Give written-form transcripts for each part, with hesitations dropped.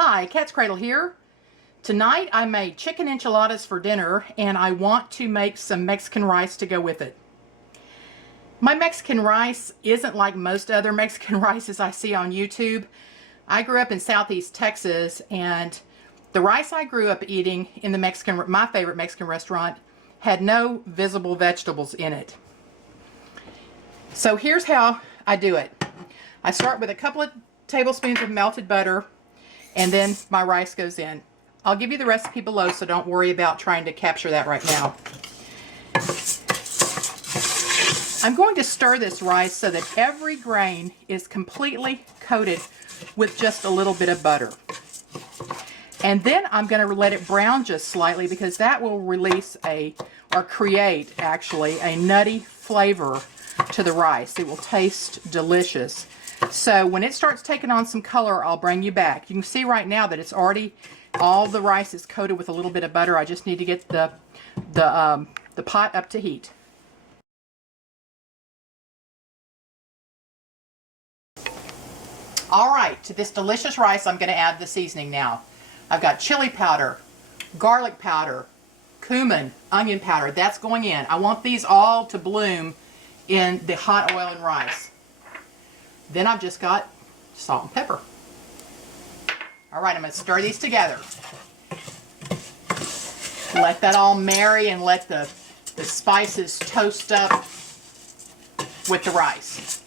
Hi, Katzcradul here. Tonight I made chicken enchiladas for dinner and I want to make some Mexican rice to go with it. My Mexican rice isn't like most other Mexican rices I see on YouTube. I grew up in Southeast Texas and the rice I grew up eating in my favorite Mexican restaurant had no visible vegetables in it. So here's how I do it. I start with a couple of tablespoons of melted butter and then my rice goes in. I'll give you the recipe below, so don't worry about trying to capture that right now. I'm going to stir this rice so that every grain is completely coated with just a little bit of butter. And then I'm going to let it brown just slightly because that will create actually a nutty flavor to the rice. It will taste delicious. So when it starts taking on some color, I'll bring you back. You can see right now that it's already, all the rice is coated with a little bit of butter. I just need to get the pot up to heat. All right, to this delicious rice, I'm going to add the seasoning now. I've got chili powder, garlic powder, cumin, onion powder. That's going in. I want these all to bloom in the hot oil and rice. Then I've just got salt and pepper. All right, I'm going to stir these together. Let that all marry and let the spices toast up with the rice.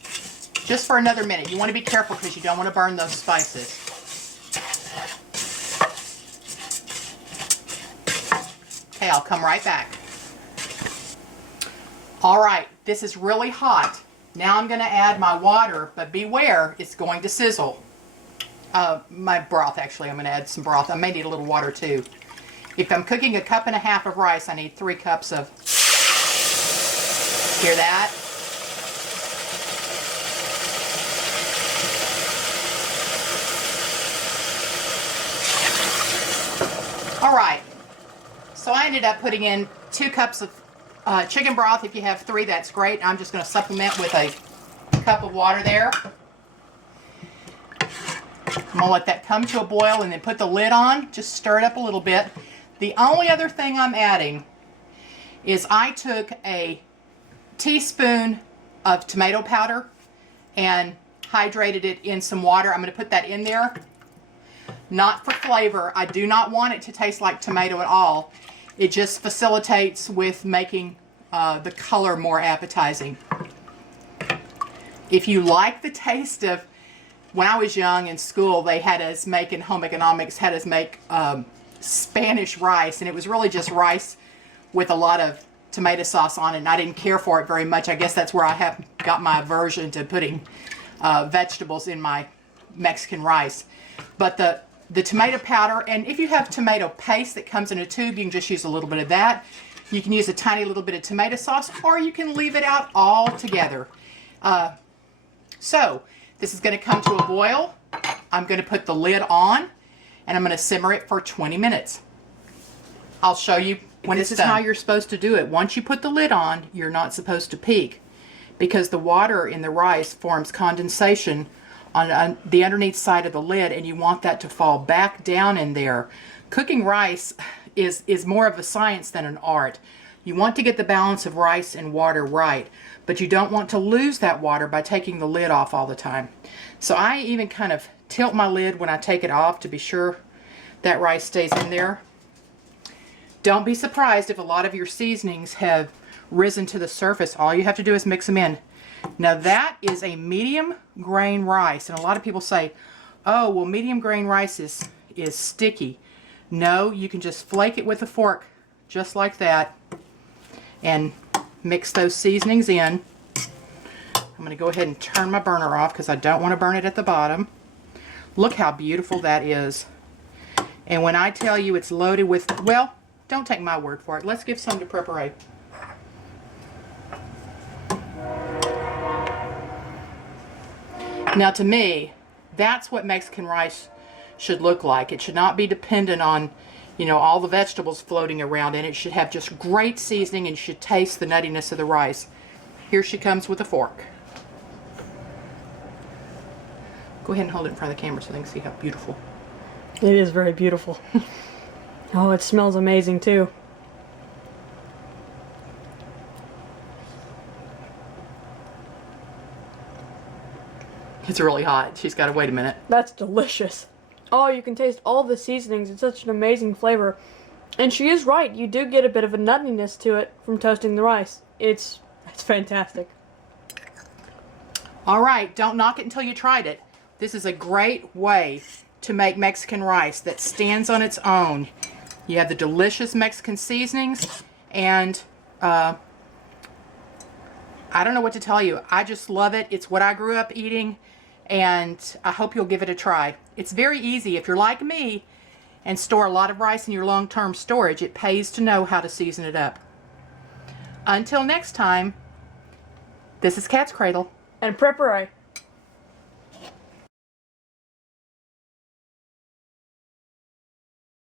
Just for another minute. You want to be careful because you don't want to burn those spices. Okay, I'll come right back. All right, this is really hot. Now I'm going to add my water, but beware, it's going to sizzle. My broth, actually, I'm going to add some broth. I may need a little water too. If I'm cooking 1.5 cups of rice, I need 3 cups of... Hear that? All right, so I ended up putting in 2 cups of chicken broth. If you have 3, that's great. I'm just going to supplement with a cup of water there. I'm going to let that come to a boil and then put the lid on. Just stir it up a little bit. The only other thing I'm adding is I took a teaspoon of tomato powder and hydrated it in some water. I'm going to put that in there. Not for flavor. I do not want it to taste like tomato at all. It just facilitates with making the color more appetizing. If you like the taste of, when I was young in school, they had us make, in home economics, had us make Spanish rice, and it was really just rice with a lot of tomato sauce on it, and I didn't care for it very much. I guess that's where I have got my aversion to putting vegetables in my Mexican rice. But the tomato powder, and if you have tomato paste that comes in a tube, you can just use a little bit of that. You can use a tiny little bit of tomato sauce, or you can leave it out altogether. So this is going to come to a boil. I'm going to put the lid on, and I'm going to simmer it for 20 minutes. I'll show you when it's done. This is how you're supposed to do it. Once you put the lid on, you're not supposed to peek, because the water in the rice forms condensation on the underneath side of the lid, and you want that to fall back down in there. Cooking rice is more of a science than an art. You want to get the balance of rice and water right, but you don't want to lose that water by taking the lid off all the time. So I even kind of tilt my lid when I take it off to be sure that rice stays in there. Don't be surprised if a lot of your seasonings have risen to the surface. All you have to do is mix them in. Now that is a medium grain rice, and a lot of people say, oh, well, medium grain rice is sticky. No, you can just flake it with a fork just like that and mix those seasonings in. I'm going to go ahead and turn my burner off because I don't want to burn it at the bottom. Look how beautiful that is. And when I tell you it's loaded with, well, don't take my word for it. Let's give some to Prepare. Now to me, that's what Mexican rice should look like. It should not be dependent on, you know, all the vegetables floating around in it. It should have just great seasoning and should taste the nuttiness of the rice. Here she comes with a fork. Go ahead and hold it in front of the camera so they can see how beautiful. It is very beautiful. Oh, it smells amazing too. It's really hot. She's got to wait a minute. That's delicious. Oh, you can taste all the seasonings. It's such an amazing flavor. And she is right. You do get a bit of a nuttiness to it from toasting the rice. It's fantastic. All right, don't knock it until you tried it. This is a great way to make Mexican rice that stands on its own. You have the delicious Mexican seasonings, and I don't know what to tell you. I just love it. It's what I grew up eating, and I hope you'll give it a try. It's very easy. If you're like me and store a lot of rice in your long-term storage, it pays to know how to season it up. Until next time, this is Katzcradul. And Prepare.